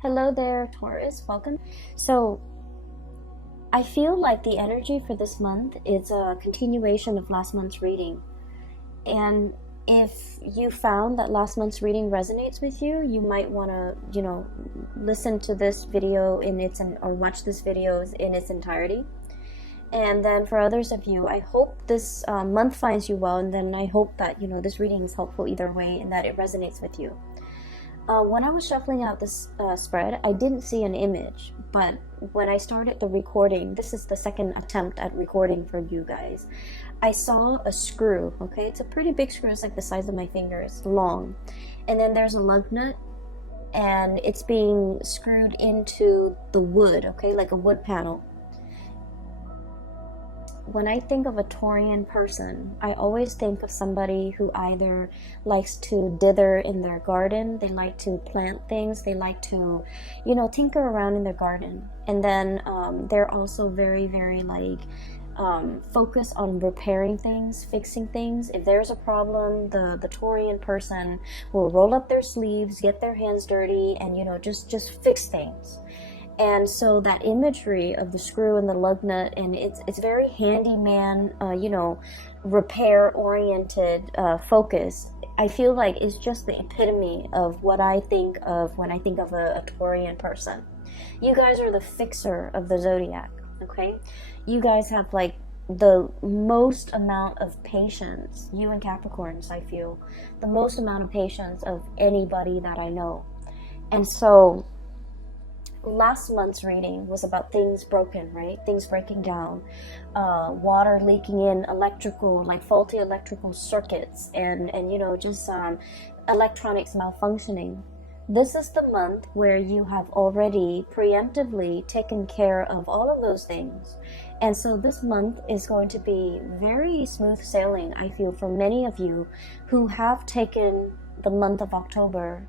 Hello there, Taurus. Welcome. So, I feel like the energy for this month is a continuation of last month's reading. And if you found that last month's reading resonates with you, you might want to, listen to this video or watch this video in its entirety. And then for others of you, I hope this month finds you well, and then I hope that, this reading is helpful either way and that it resonates with you. When I was shuffling out this spread, I didn't see an image, but when I started the recording, this is the second attempt at recording for you guys, I saw a screw, okay? It's a pretty big screw, it's like the size of my finger, it's long. And then there's a lug nut, and it's being screwed into the wood, okay? Like a wood panel. When I think of a Taurian person, I always think of somebody who either likes to dither in their garden, they like to plant things, they like to, tinker around in their garden. And then they're also very, very focused on repairing things, fixing things. If there's a problem, the Taurian person will roll up their sleeves, get their hands dirty, and, just fix things. And so that imagery of the screw and the lug nut, and it's very handyman, repair-oriented focus. I feel like it's just the epitome of what I think of when I think of a Taurian person. You guys are the fixer of the zodiac, okay? You guys have the most amount of patience, you and Capricorns, I feel, the most amount of patience of anybody that I know. And so last month's reading was about things broken, right? Things breaking down, water leaking in, faulty electrical circuits, and electronics malfunctioning. This is the month where you have already preemptively taken care of all of those things. And so this month is going to be very smooth sailing, I feel, for many of you who have taken the month of October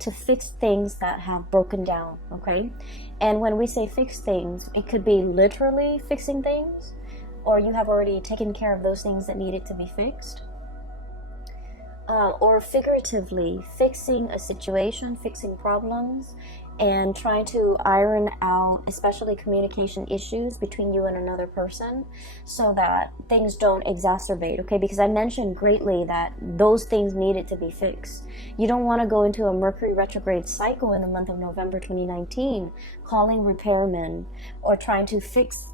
to fix things that have broken down, okay? And when we say fix things, it could be literally fixing things, or you have already taken care of those things that needed to be fixed, or figuratively fixing a situation, fixing problems, and trying to iron out especially communication issues between you and another person so that things don't exacerbate, okay? Because I mentioned greatly that those things needed to be fixed. You don't want to go into a Mercury retrograde cycle in the month of November 2019 calling repairmen or trying to fix,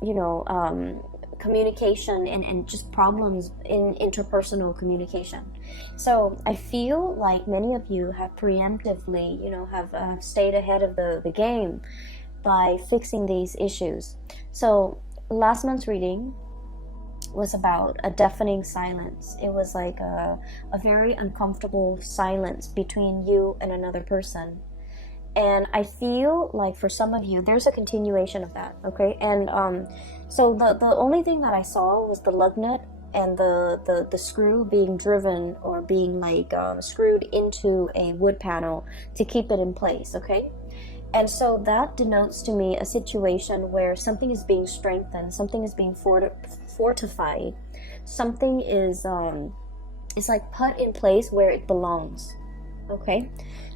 communication and just problems in interpersonal communication. So I feel like many of you have preemptively, have stayed ahead of the game by fixing these issues. So last month's reading was about a deafening silence. It was like a very uncomfortable silence between you and another person. And I feel like for some of you, there's a continuation of that, okay? And so the only thing that I saw was the lug nut and the screw being driven or being screwed into a wood panel to keep it in place, okay? And so that denotes to me a situation where something is being strengthened, something is being fortified, something is put in place where it belongs, okay?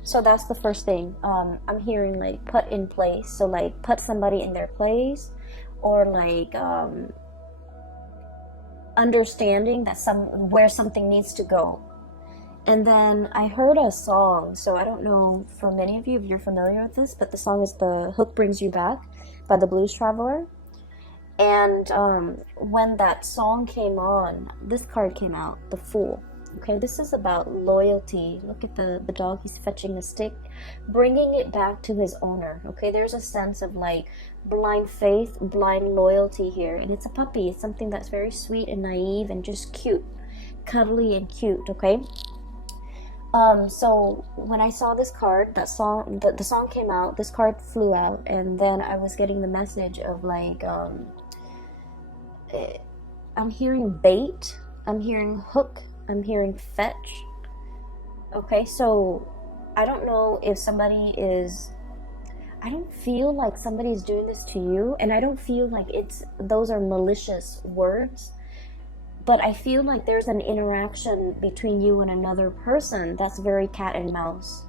So that's the first thing. I'm hearing put in place, so put somebody in their place, or understanding that where something needs to go. And then I heard a song, so I don't know for many of you if you're familiar with this, but the song is "The Hook Brings You Back" by the Blues Traveler. And when that song came on, this card came out, the Fool. Okay, this is about loyalty. Look at the dog, he's fetching a stick, bringing it back to his owner. Okay, there's a sense of blind faith, blind loyalty here. And it's a puppy. It's something that's very sweet and naive and just cute, cuddly and cute, okay? So when I saw this card, that song, the song came out, this card flew out, and then I was getting the message of I'm hearing bait, I'm hearing hook, I'm hearing fetch. Okay, so I don't know if I don't feel like somebody's doing this to you, and I don't feel like those are malicious words, but I feel like there's an interaction between you and another person that's very cat and mouse.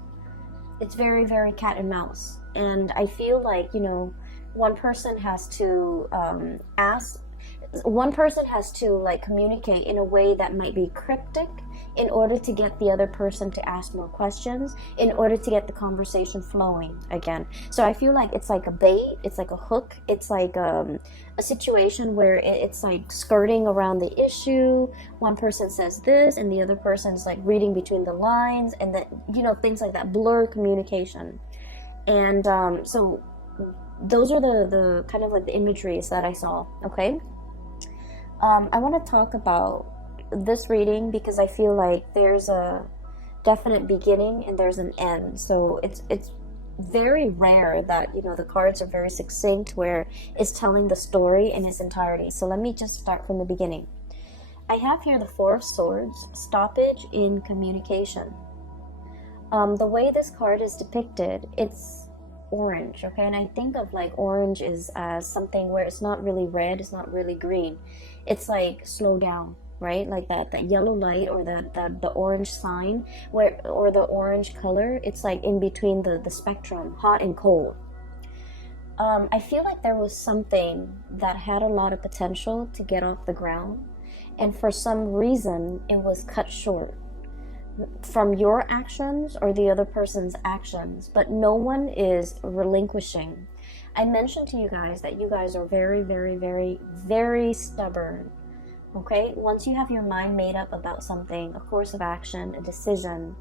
it's very, very cat and mouse. And I feel like, you know, one person has to like communicate in a way that might be cryptic in order to get the other person to ask more questions, in order to get the conversation flowing again. So I feel like it's like a bait, it's like a hook, it's like a situation where it's like skirting around the issue. One person says this and the other person's like reading between the lines, and that, you know, things like that, blur communication. And so those are the kind of like the imageries that I saw. Okay, I want to talk about this reading because I feel like there's a definite beginning and there's an end. So it's very rare that, you know, the cards are very succinct where it's telling the story in its entirety. So let me just start from the beginning. I have here the Four of Swords, stoppage in communication. The way this card is depicted, it's orange, okay? And I think of like orange is as something where it's not really red, it's not really green. It's like slow down, right? Like that yellow light, or the orange sign, or the orange color, it's like in between the spectrum, hot and cold. I feel like there was something that had a lot of potential to get off the ground, and for some reason it was cut short from your actions or the other person's actions, but no one is relinquishing. I mentioned to you guys that you guys are very, very, very, very stubborn. Okay, once you have your mind made up about something, a course of action, a decision,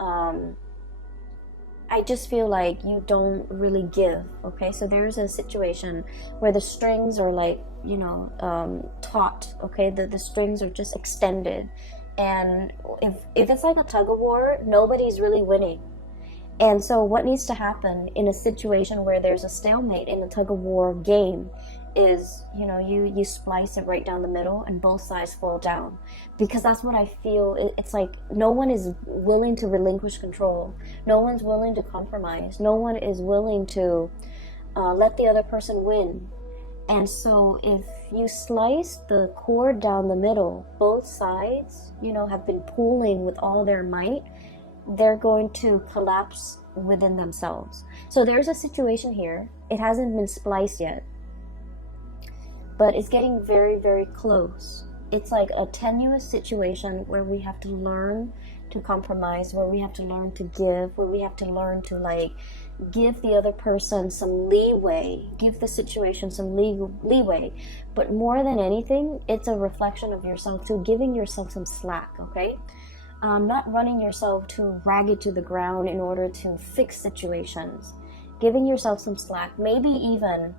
I just feel like you don't really give. Okay, so there's a situation where the strings are like, you know, taut. Okay, the strings are just extended, and if it's like a tug of war, nobody's really winning. And so what needs to happen in a situation where there's a stalemate in the tug of war game is, you know, you splice it right down the middle and both sides fall down, because that's what I feel. It's like no one is willing to relinquish control, no one's willing to compromise, no one is willing to let the other person win. And so if you slice the cord down the middle, both sides, you know, have been pulling with all their might, they're going to collapse within themselves. So there's a situation here. It hasn't been spliced yet, but it's getting very, very close. It's like a tenuous situation where we have to learn to compromise, where we have to learn to give, where we have to learn to like give the other person some leeway, give the situation some leeway. But more than anything, it's a reflection of yourself too, giving yourself some slack, okay? Not running yourself too ragged to the ground in order to fix situations. Giving yourself some slack, maybe even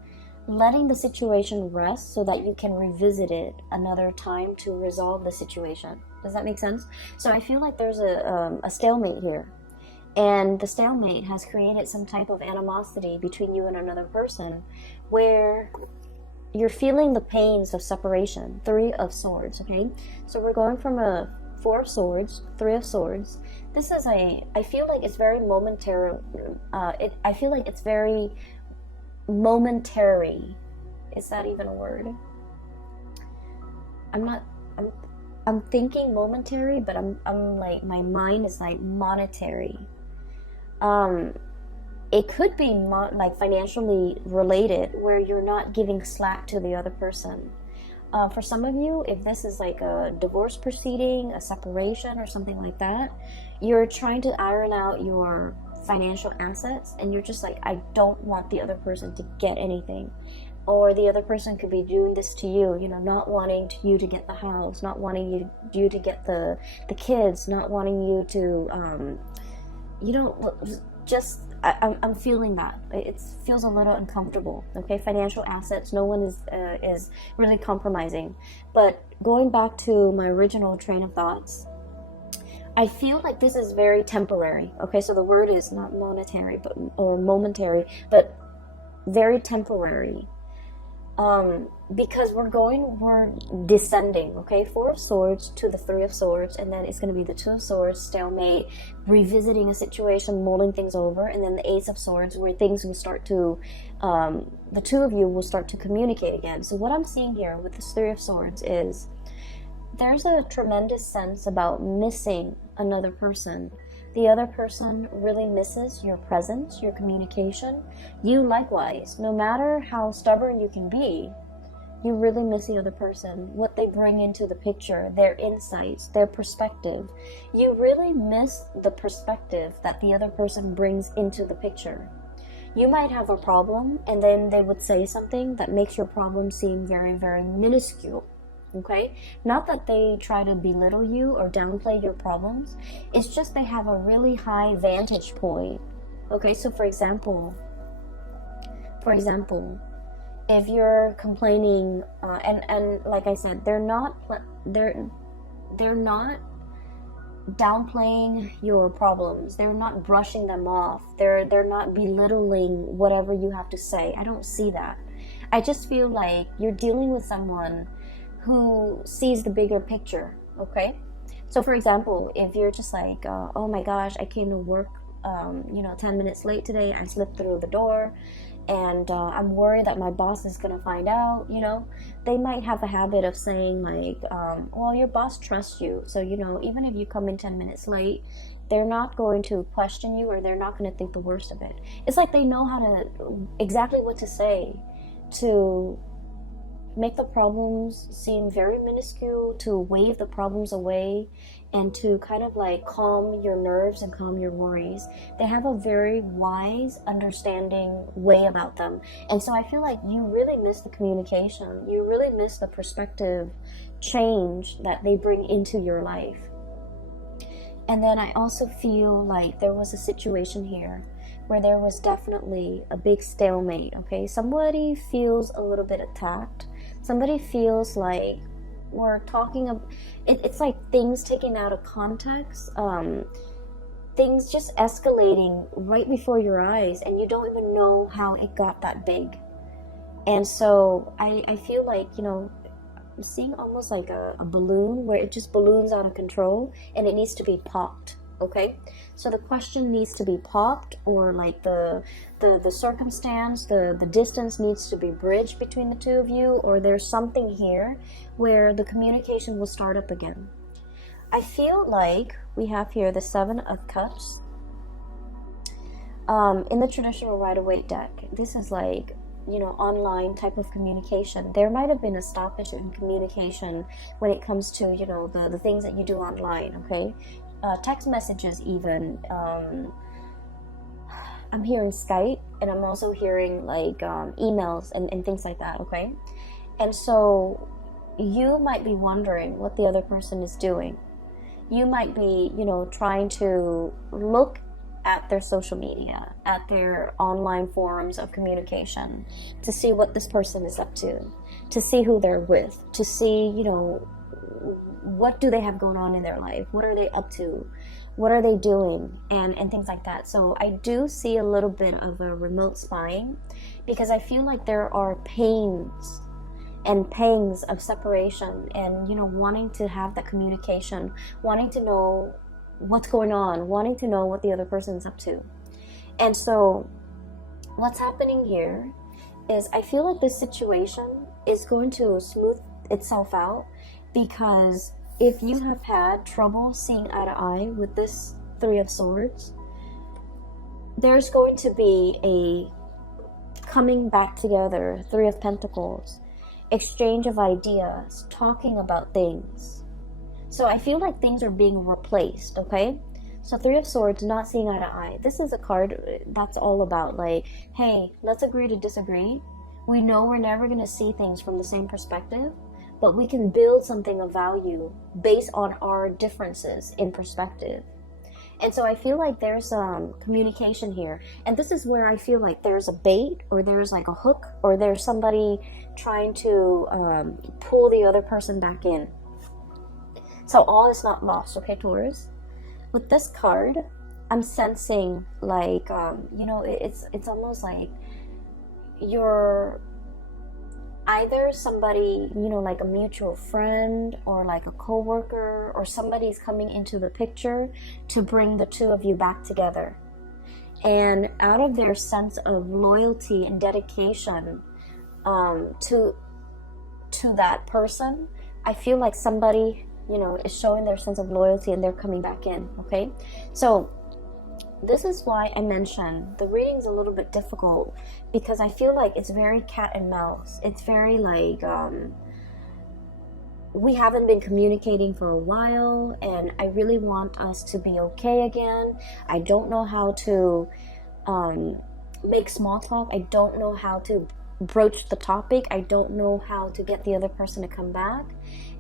letting the situation rest so that you can revisit it another time to resolve the situation. Does that make sense? So I feel like there's a stalemate here. And the stalemate has created some type of animosity between you and another person, where you're feeling the pains of separation. Three of Swords, okay? So we're going from a Four of Swords, Three of Swords. This is I feel like it's very momentary. I feel like it's very momentary. Is that even a word? I'm thinking momentary, but I'm like, my mind is like monetary. It could be like financially related, where you're not giving slack to the other person. For some of you, if this is like a divorce proceeding, a separation or something like that, you're trying to iron out your financial assets, and you're just like, I don't want the other person to get anything. Or the other person could be doing this to you, you know, not wanting you to get the house, not wanting you to get the kids, not wanting you to, you know, just, I'm feeling that. It feels a little uncomfortable, okay? Financial assets, no one is really compromising. But going back to my original train of thoughts, I feel like this is very temporary, okay? So the word is not monetary, or momentary, but very temporary. Because we're descending, okay? Four of Swords to the Three of Swords, and then it's going to be the Two of Swords, stalemate, revisiting a situation, mulling things over, and then the Ace of Swords, where things will start to, the two of you will start to communicate again. So what I'm seeing here with this Three of Swords is there's a tremendous sense about missing another person. The other person really misses your presence, your communication. You likewise, no matter how stubborn you can be, you really miss the other person, what they bring into the picture, their insights, their perspective. You really miss the perspective that the other person brings into the picture. You might have a problem, and then they would say something that makes your problem seem very, very minuscule. Okay? Not that they try to belittle you or downplay your problems. It's just they have a really high vantage point. Okay, so for example, if you're complaining, and like I said, they're not downplaying your problems. They're not brushing them off. They're not belittling whatever you have to say. I don't see that. I just feel like you're dealing with someone who sees the bigger picture. Okay, so for example, if you're just like, oh my gosh, I came to work 10 minutes late today, I slipped through the door, and I'm worried that my boss is gonna find out. They might have a habit of saying like, well, your boss trusts you, so even if you come in 10 minutes late, they're not going to question you, or they're not going to think the worst of it. It's like they know how to exactly what to say to make the problems seem very minuscule, to wave the problems away, and to kind of like calm your nerves and calm your worries. They have a very wise, understanding way about them. And so I feel like you really miss the communication. You really miss the perspective change that they bring into your life. And then I also feel like there was a situation here where there was definitely a big stalemate. Okay, somebody feels a little bit attacked. Somebody feels like we're talking about it's like things taken out of context, things just escalating right before your eyes, and you don't even know how it got that big. And so I feel like, I'm seeing almost like a balloon where it just balloons out of control and it needs to be popped. Okay, so the question needs to be popped, or like the circumstance, the distance needs to be bridged between the two of you, or there's something here where the communication will start up again. I feel like we have here the 7 of Cups. In the traditional Rider-Waite deck, this is like, online type of communication. There might have been a stoppage in communication when it comes to, the things that you do online, okay? Text messages even. I'm hearing Skype, and I'm also hearing like emails and things like that, okay? And so you might be wondering what the other person is doing. You might be, trying to look at their social media, at their online forums of communication, to see what this person is up to see who they're with, to see, what do they have going on in their life? What are they up to? What are they doing? And things like that. So I do see a little bit of a remote spying, because I feel like there are pains and pangs of separation, and, wanting to have that communication, wanting to know what's going on, wanting to know what the other person is up to. And so what's happening here is I feel like this situation is going to smooth itself out, because if you have had trouble seeing eye to eye with this 3 of Swords, there's going to be a coming back together, 3 of Pentacles, exchange of ideas, talking about things. So I feel like things are being replaced, okay? So 3 of Swords, not seeing eye to eye. This is a card that's all about like, hey, let's agree to disagree. We know we're never going to see things from the same perspective, but we can build something of value based on our differences in perspective. And so I feel like there's communication here. And this is where I feel like there's a bait, or there's like a hook, or there's somebody trying to pull the other person back in. So all is not lost, okay, Taurus? With this card, I'm sensing like, it's almost like you're either somebody, like a mutual friend, or like a coworker, or somebody's coming into the picture to bring the two of you back together. And out of their sense of loyalty and dedication to that person, I feel like somebody, is showing their sense of loyalty, and they're coming back in, okay? So this is why I mentioned the reading's a little bit difficult, because I feel like it's very cat and mouse. It's very like, we haven't been communicating for a while, and I really want us to be okay again. I don't know how to make small talk. I don't know how to broach the topic. I don't know how to get the other person to come back.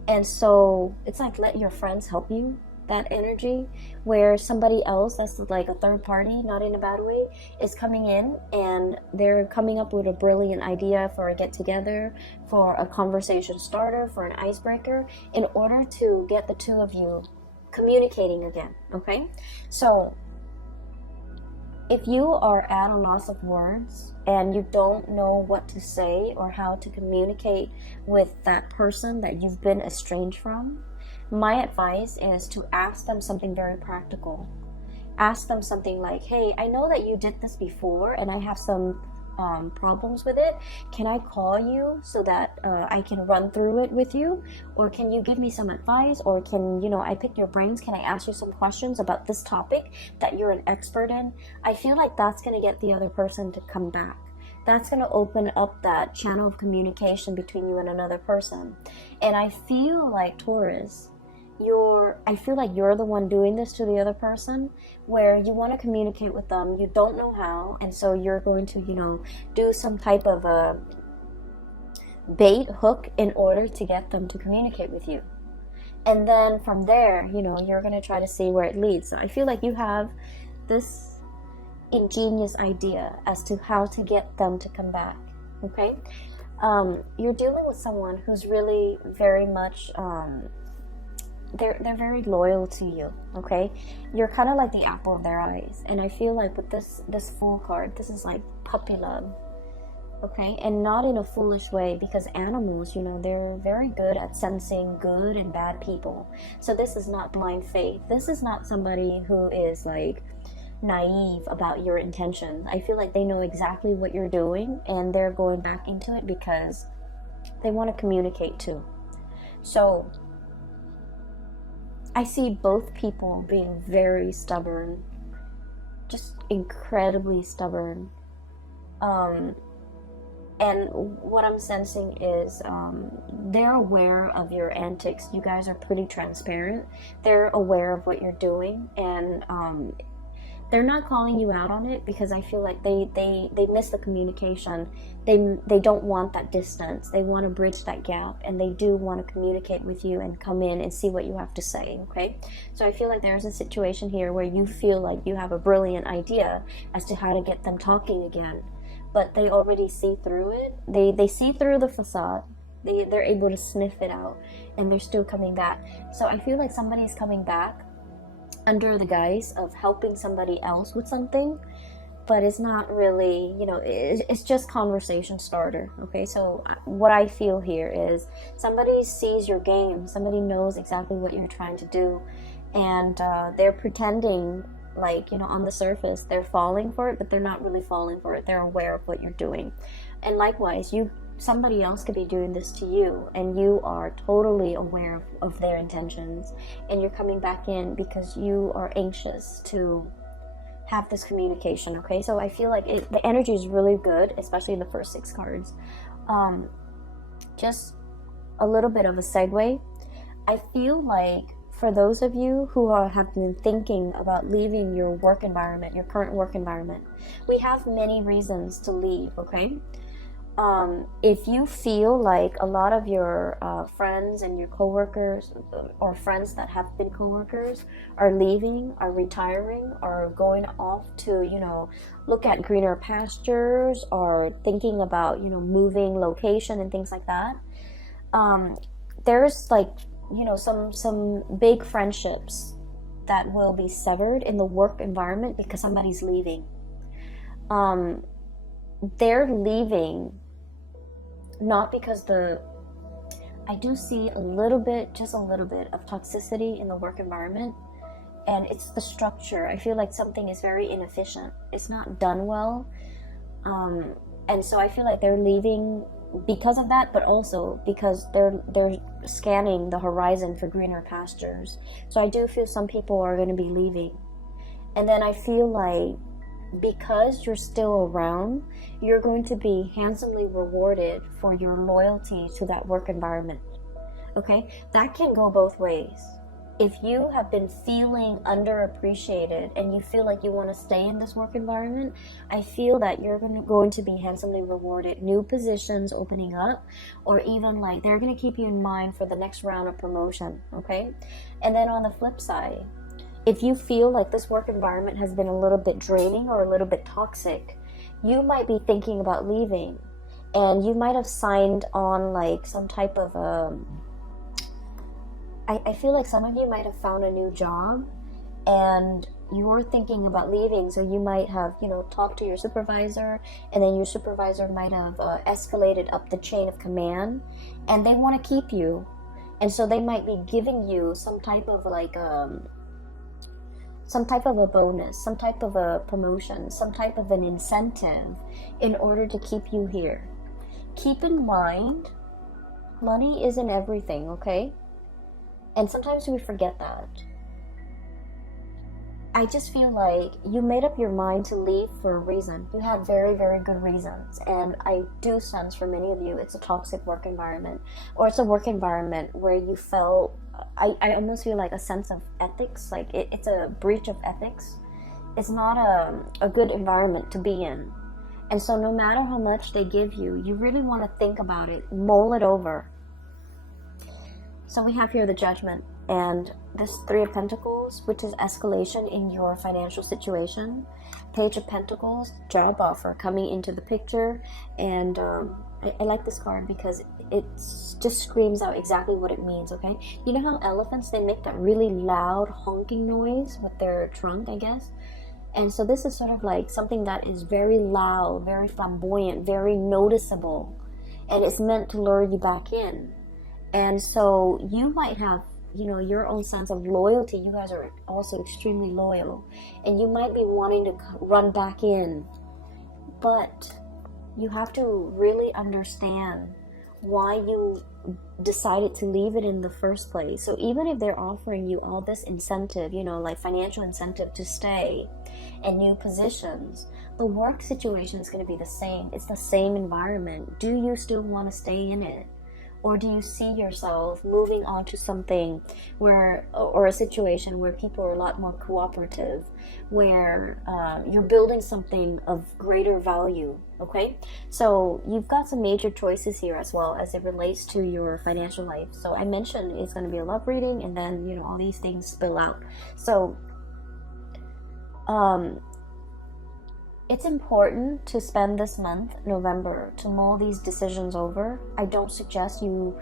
And so it's like, let your friends help you. That energy where somebody else that's like a third party, not in a bad way, is coming in and they're coming up with a brilliant idea for a get together, for a conversation starter, for an icebreaker, in order to get the two of you communicating again. Okay, so if you are at a loss of words and you don't know what to say or how to communicate with that person that you've been estranged from, my advice is to ask them something very practical. Ask them something like, hey, I know that you did this before and I have some problems with it. Can I call you so that I can run through it with you? Or can you give me some advice? Or can, I pick your brains? Can I ask you some questions about this topic that you're an expert in? I feel like that's going to get the other person to come back. That's going to open up that channel of communication between you and another person. And I feel like, Taurus, I feel like you're the one doing this to the other person, where you want to communicate with them, you don't know how, and so you're going to, do some type of a bait hook in order to get them to communicate with you. And then from there, you're going to try to see where it leads. So I feel like you have this ingenious idea as to how to get them to come back. Okay, you're dealing with someone who's really very much they're very loyal to you. Okay, you're kind of like the apple of their eyes, and I feel like with this Fool card, this is like puppy love. Okay, and not in a foolish way, because animals, they're very good at sensing good and bad people. So this is not blind faith. This is not somebody who is like naive about your intentions. I feel like they know exactly what you're doing, and they're going back into it because they want to communicate too. So I see both people being very stubborn, just incredibly stubborn. And what I'm sensing is they're aware of your antics. You guys are pretty transparent. They're aware of what you're doing, and they're not calling you out on it, because I feel like they miss the communication. They don't want that distance. They want to bridge that gap, and they do want to communicate with you and come in and see what you have to say. Okay, so I feel like there's a situation here where you feel like you have a brilliant idea as to how to get them talking again, but they already see through it. They see through the facade. They're able to sniff it out, and they're still coming back. So I feel like somebody's coming back under the guise of helping somebody else with something, but it's not really, it's just conversation starter. Okay, so what I feel here is somebody sees your game, somebody knows exactly what you're trying to do, and they're pretending like, on the surface they're falling for it, but they're not really falling for it. They're aware of what you're doing. And likewise, somebody else could be doing this to you, and you are totally aware of their intentions, and you're coming back in because you are anxious to have this communication. Okay, so I feel like the energy is really good, especially in the first 6 cards. Just a little bit of a segue. I feel like for those of you who have been thinking about leaving your work environment, your current work environment, we have many reasons to leave. Okay, if you feel like a lot of your friends and your coworkers, or friends that have been coworkers, are leaving, are retiring, are going off to, look at greener pastures, or thinking about, moving location and things like that, there's like, some big friendships that will be severed in the work environment because somebody's leaving. They're leaving not because I do see just a little bit of toxicity in the work environment, and it's the structure. I feel like something is very inefficient. It's not done well, and so I feel like they're leaving because of that, but also because they're scanning the horizon for greener pastures. So I do feel some people are going to be leaving, And then I feel like because you're still around, you're going to be handsomely rewarded for your loyalty to that work environment. Okay, that can go both ways. If you have been feeling underappreciated and you feel like you want to stay in this work environment, I feel that you're going to be handsomely rewarded. New positions opening up, or even like they're going to keep you in mind for the next round of promotion. Okay, and then on the flip side, if you feel like this work environment has been a little bit draining or a little bit toxic, you might be thinking about leaving, and you might have signed on like some type of I feel like some of you might have found a new job and you're thinking about leaving. So you might have, talked to your supervisor, and then your supervisor might have escalated up the chain of command, and they want to keep you. And so they might be giving you some type of like, some type of a bonus, some type of a promotion, some type of an incentive in order to keep you here. Keep in mind, money isn't everything, okay? And sometimes we forget that. I just feel like you made up your mind to leave for a reason. You had very, very good reasons. And I do sense for many of you, it's a toxic work environment. Or it's a work environment where you felt, I almost feel like a sense of ethics. Like it's a breach of ethics. It's not a good environment to be in. And so no matter how much they give you, you really want to think about it, mull it over. So we have here the Judgment, and this Three of Pentacles, which is escalation in your financial situation. Page of Pentacles, job offer coming into the picture. And I like this card because it just screams out exactly what it means, okay? You know how elephants, they make that really loud honking noise with their trunk, I guess? And so this is sort of like something that is very loud, very flamboyant, very noticeable. And it's meant to lure you back in. And so you might have, your own sense of loyalty. You guys are also extremely loyal. And you might be wanting to run back in. But you have to really understand why you decided to leave it in the first place. So even if they're offering you all this incentive, like financial incentive to stay and new positions, the work situation is going to be the same. It's the same environment. Do you still want to stay in it? Or do you see yourself moving on to something or a situation where people are a lot more cooperative, where you're building something of greater value, okay? So you've got some major choices here as well as it relates to your financial life. So I mentioned it's going to be a love reading, and then, all these things spill out. So, it's important to spend this month, November, to mull these decisions over. I don't suggest you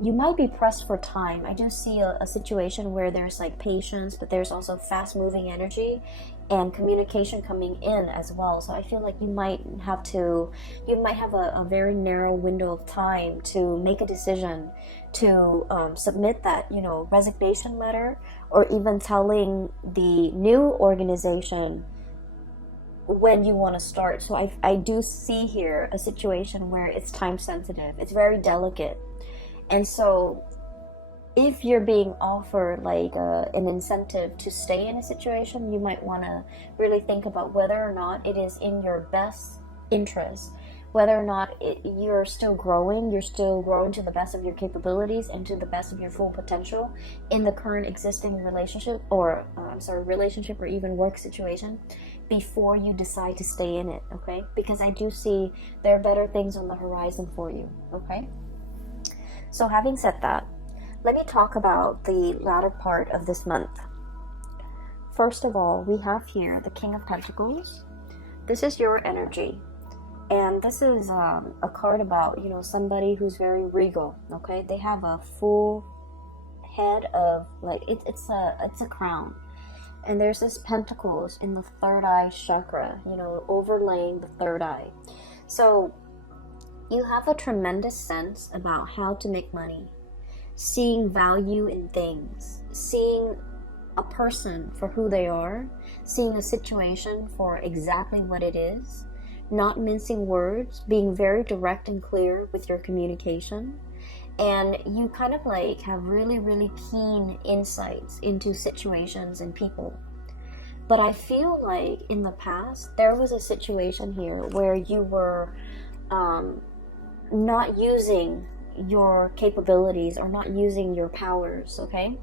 might be pressed for time. I do see a situation where there's like patience, but there's also fast moving energy and communication coming in as well. So I feel like you might have a very narrow window of time to make a decision, to submit that, resignation letter, or even telling the new organization when you want to start. So I do see here a situation where it's time sensitive. It's very delicate. And so if you're being offered like an incentive to stay in a situation, you might want to really think about whether or not it is in your best interest, whether or not you're still growing to the best of your capabilities and to the best of your full potential in the current existing relationship or even work situation before you decide to stay in it, okay? Because I do see there are better things on the horizon for you, okay? So having said that, let me talk about the latter part of this month. First of all, we have here the King of Pentacles. This is your energy. And this is a card about, somebody who's very regal, okay? They have a full head of, like, it's a crown. And there's this pentacles in the third eye chakra, overlaying the third eye. So you have a tremendous sense about how to make money, seeing value in things, seeing a person for who they are, seeing a situation for exactly what it is, not mincing words, being very direct and clear with your communication. And you kind of like have really, really keen insights into situations and people. But I feel like in the past, there was a situation here where you were not using your capabilities or not using your powers, okay?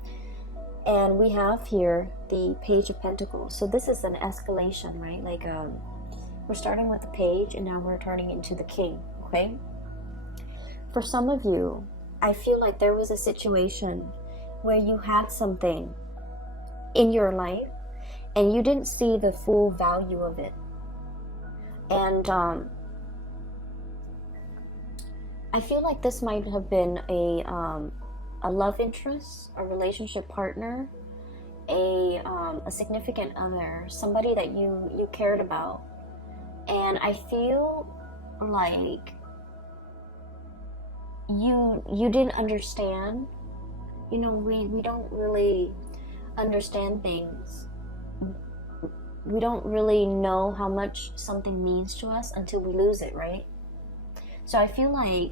And we have here the Page of Pentacles. So this is an escalation, right? Like we're starting with the Page and now we're turning into the King, okay? For some of you, I feel like there was a situation where you had something in your life and you didn't see the full value of it. And I feel like this might have been a love interest, a relationship partner, a significant other, somebody that you cared about. And I feel like you didn't understand. You know, we don't really understand things. We don't really know how much something means to us until we lose it, right? So I feel like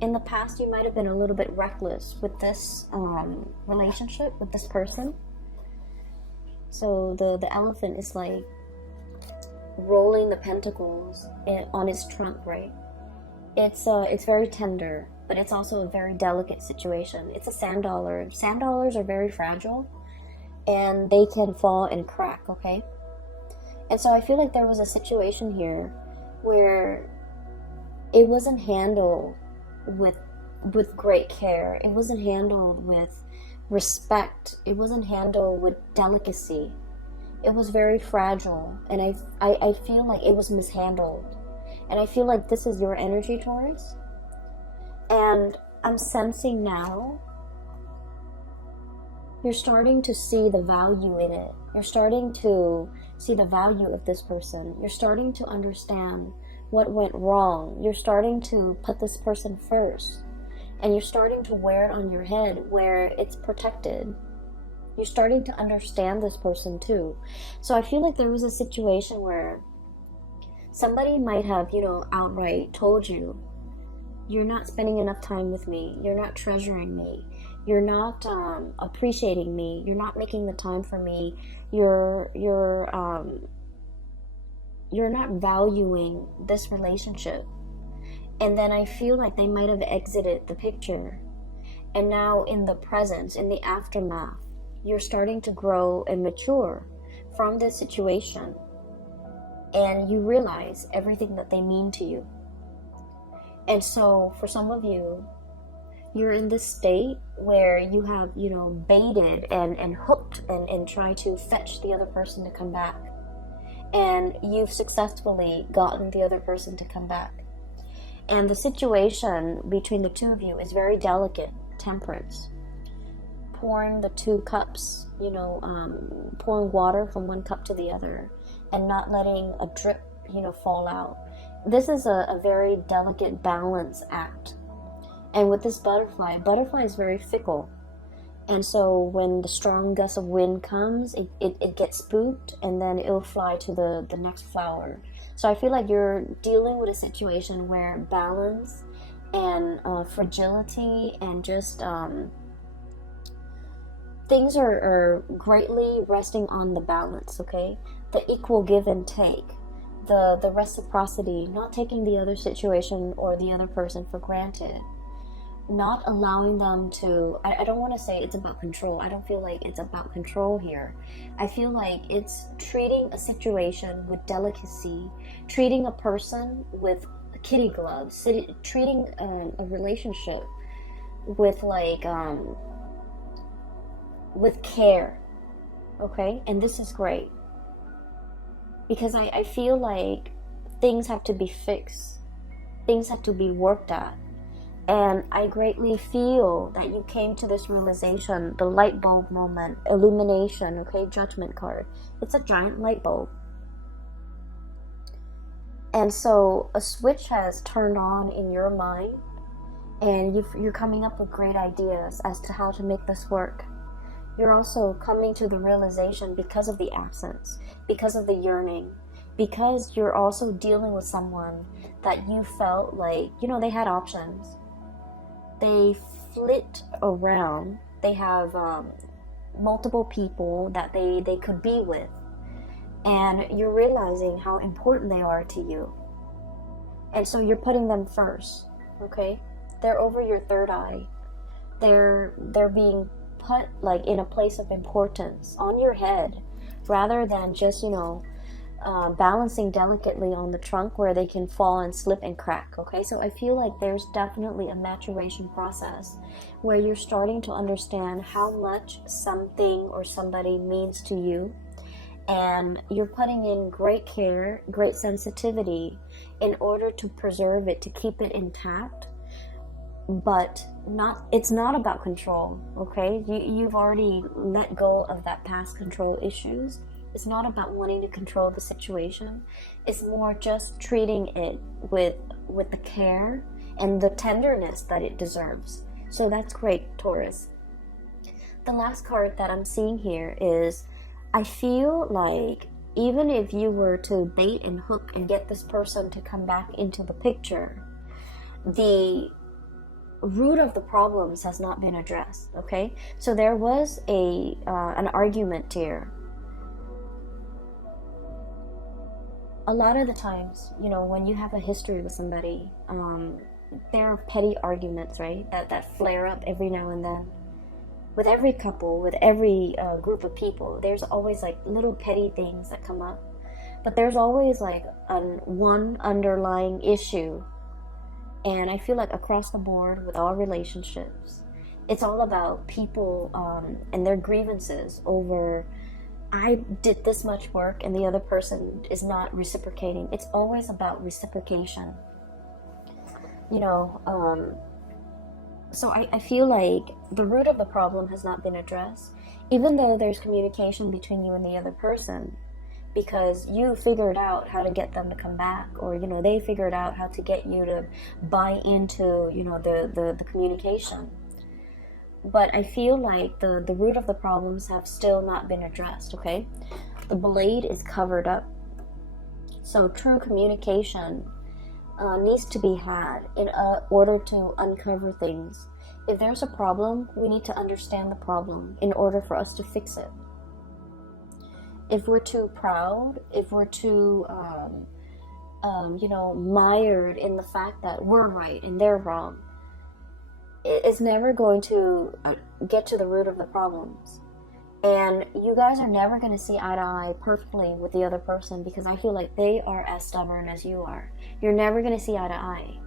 in the past you might have been a little bit reckless with this relationship with this person. So the elephant is like rolling the pentacles on its trunk, right? It's very tender, but it's also a very delicate situation. It's a sand dollar. Sand dollars are very fragile and they can fall and crack, okay? And so I feel like there was a situation here where it wasn't handled with great care. It wasn't handled with respect. It wasn't handled with delicacy. It was very fragile, and I feel like it was mishandled. And I feel like this is your energy, Taurus. And I'm sensing now you're starting to see the value in it. You're starting to see the value of this person. You're starting to understand what went wrong. You're starting to put this person first. And you're starting to wear it on your head where it's protected. You're starting to understand this person too. So I feel like there was a situation where somebody might have, outright told you, you're not spending enough time with me. You're not treasuring me. You're not appreciating me. You're not making the time for me. You're not valuing this relationship. And then I feel like they might have exited the picture. And now in the presence, in the aftermath, you're starting to grow and mature from this situation. And you realize everything that they mean to you. And so for some of you, you're in this state where you have, baited and hooked and tried to fetch the other person to come back. And you've successfully gotten the other person to come back. And the situation between the two of you is very delicate, temperance. Pouring the two cups, pouring water from one cup to the other and not letting a drip, fall out. This is a very delicate balance act. And with this butterfly is very fickle. And so when the strong gust of wind comes, it gets spooked and then it'll fly to the next flower. So I feel like you're dealing with a situation where balance and fragility and just things are greatly resting on the balance, okay? The equal give and take. The reciprocity, not taking the other situation or the other person for granted. Not allowing them to, I don't want to say it's about control. I don't feel like it's about control here. I feel like it's treating a situation with delicacy, treating a person with kitty gloves, treating a relationship with with care, okay? And this is great. Because I feel like things have to be fixed. Things have to be worked at. And I greatly feel that you came to this realization, the light bulb moment, illumination, okay, judgment card. It's a giant light bulb. And so a switch has turned on in your mind and you're coming up with great ideas as to how to make this work. You're also coming to the realization because of the absence, because of the yearning, because you're also dealing with someone that you felt like, they had options. They flit around. They have multiple people that they could be with. and you're realizing how important they are to you. And so you're putting them first, okay? They're over your third eye. They're being put like in a place of importance on your head, rather than just, balancing delicately on the trunk where they can fall and slip and crack, okay? So I feel like there's definitely a maturation process where you're starting to understand how much something or somebody means to you, and you're putting in great care, great sensitivity in order to preserve it, to keep it intact. But it's not about control, okay? You've already let go of that past control issues. It's not about wanting to control the situation. It's more just treating it with the care and the tenderness that it deserves. So that's great, Taurus. The last card that I'm seeing here is, I feel like even if you were to bait and hook and get this person to come back into the picture, the root of the problems has not been addressed, okay? So there was an argument here. A lot of the times, when you have a history with somebody, there are petty arguments, right? That flare up every now and then. With every couple, with every group of people, there's always like little petty things that come up. But there's always like one underlying issue. And I feel like across the board with all relationships, it's all about people and their grievances over, I did this much work and the other person is not reciprocating. It's always about reciprocation. So I feel like the root of the problem has not been addressed, even though there's communication between you and the other person, because you figured out how to get them to come back, or they figured out how to get you to buy into the communication. But I feel like the root of the problems have still not been addressed, okay? The blade is covered up. So true communication needs to be had in order to uncover things. If there's a problem, we need to understand the problem in order for us to fix it. If we're too proud, if we're too mired in the fact that we're right and they're wrong, it's never going to get to the root of the problems. And you guys are never going to see eye to eye perfectly with the other person, because I feel like they are as stubborn as you are. You're never going to see eye to eye.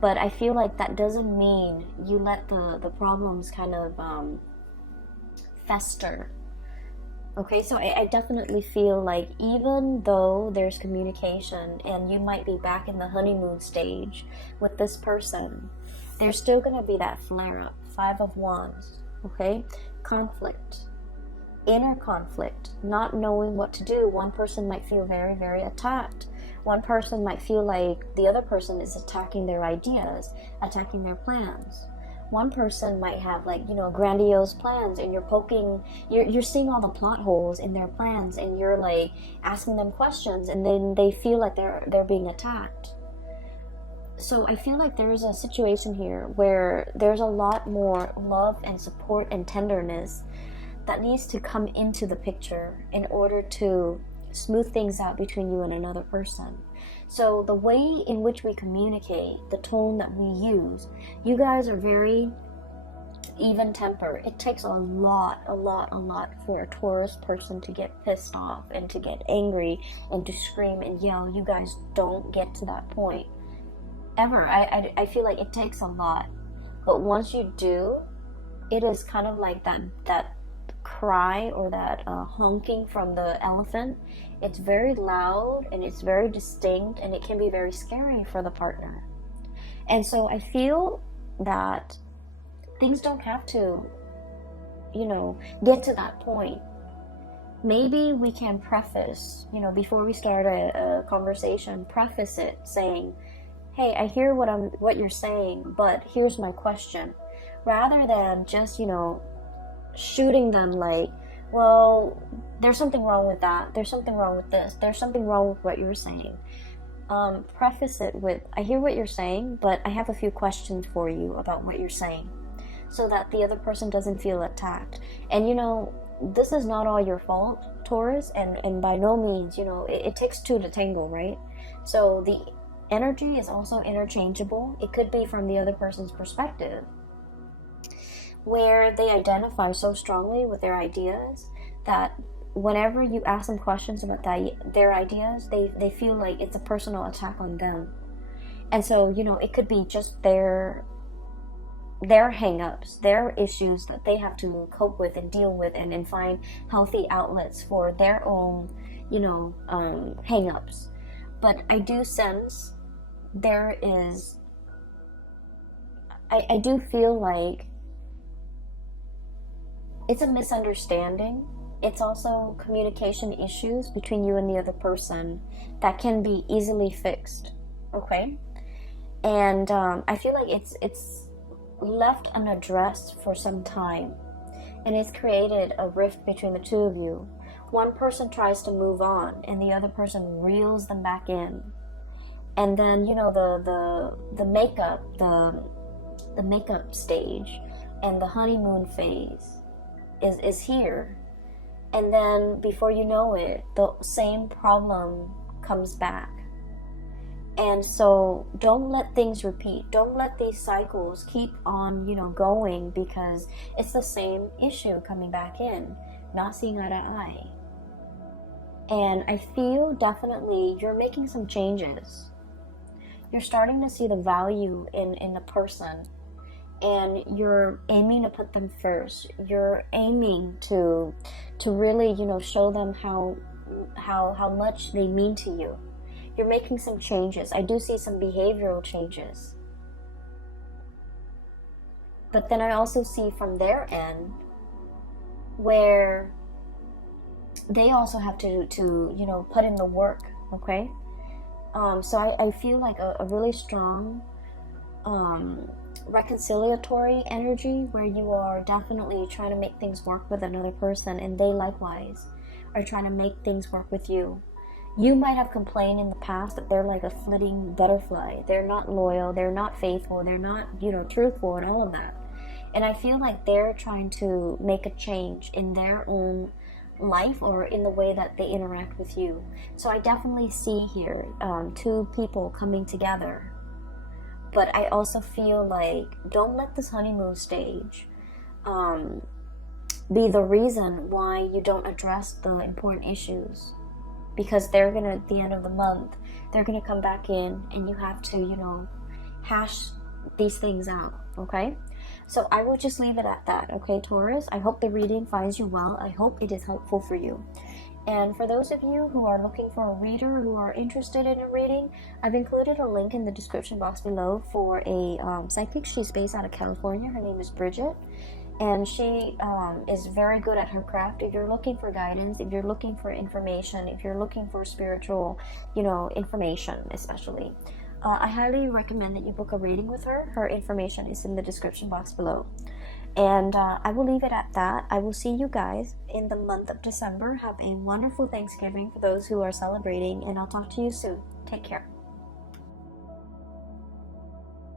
But I feel like that doesn't mean you let the problems kind of fester. Okay, so I definitely feel like even though there's communication and you might be back in the honeymoon stage with this person, there's still going to be that flare-up. 5 of Wands, okay? Conflict. Inner conflict. Not knowing what to do. One person might feel very, very attacked. One person might feel like the other person is attacking their ideas, attacking their plans. One person might have grandiose plans, and you're seeing all the plot holes in their plans, and you're like asking them questions, and then they feel like they're being attacked. So I feel like there's a situation here where there's a lot more love and support and tenderness that needs to come into the picture in order to smooth things out between you and another person. So the way in which we communicate, the tone that we use, you guys are very even tempered. It takes a lot for a Taurus person to get pissed off and to get angry and to scream and yell. You guys don't get to that point ever. I feel like it takes a lot, but once you do, it is kind of like that cry or that honking from the elephant. It's very loud and it's very distinct, and it can be very scary for the partner. And so I feel that things don't have to get to that point. Maybe we can preface, before we start a conversation, preface it saying, hey, I hear what you're saying, but here's my question, rather than just shooting them like, well, there's something wrong with that, there's something wrong with this, there's something wrong with what you're saying. Preface it with, I hear what you're saying, but I have a few questions for you about what you're saying, so that the other person doesn't feel attacked. And this is not all your fault. Taurus, and by no means, it takes two to tango, right? So the energy is also interchangeable. It could be from the other person's perspective, where they identify so strongly with their ideas that whenever you ask them questions about their ideas, they feel like it's a personal attack on them. And so, it could be just their hang-ups, their issues that they have to cope with and deal with, and find healthy outlets for their own, hang-ups. But I do sense there is, I do feel like it's a misunderstanding. It's also communication issues between you and the other person that can be easily fixed, okay? And I feel like it's left unaddressed for some time, and it's created a rift between the two of you. One person tries to move on, and the other person reels them back in. And then, the makeup, the makeup stage and the honeymoon phase is here. And then before you know it, the same problem comes back. And so don't let things repeat. Don't let these cycles keep on, going, because it's the same issue coming back in, not seeing eye to eye. And I feel definitely you're making some changes. You're starting to see the value in the person, and you're aiming to put them first. You're aiming to really, show them how much they mean to you. You're making some changes. I do see some behavioral changes. But then I also see from their end where they also have to put in the work, okay? So I feel like a really strong reconciliatory energy, where you are definitely trying to make things work with another person, and they likewise are trying to make things work with you. You might have complained in the past that they're like a flitting butterfly. They're not loyal, they're not faithful, they're not, truthful, and all of that. And I feel like they're trying to make a change in their own life or in the way that they interact with you. So I definitely see here two people coming together. But I also feel like don't let this honeymoon stage be the reason why you don't address the important issues. Because they're gonna, at the end of the month, they're gonna come back in, and you have to, hash these things out, okay? So I will just leave it at that, okay, Taurus? I hope the reading finds you well. I hope it is helpful for you. And for those of you who are looking for a reader, who are interested in a reading, I've included a link in the description box below for a psychic. She's based out of California. Her name is Bridget. And she is very good at her craft. If you're looking for guidance, if you're looking for information, if you're looking for spiritual, information especially, I highly recommend that you book a reading with her. Her information is in the description box below. And I will leave it at that. I will see you guys in the month of December. Have a wonderful Thanksgiving for those who are celebrating, and I'll talk to you soon. Take care.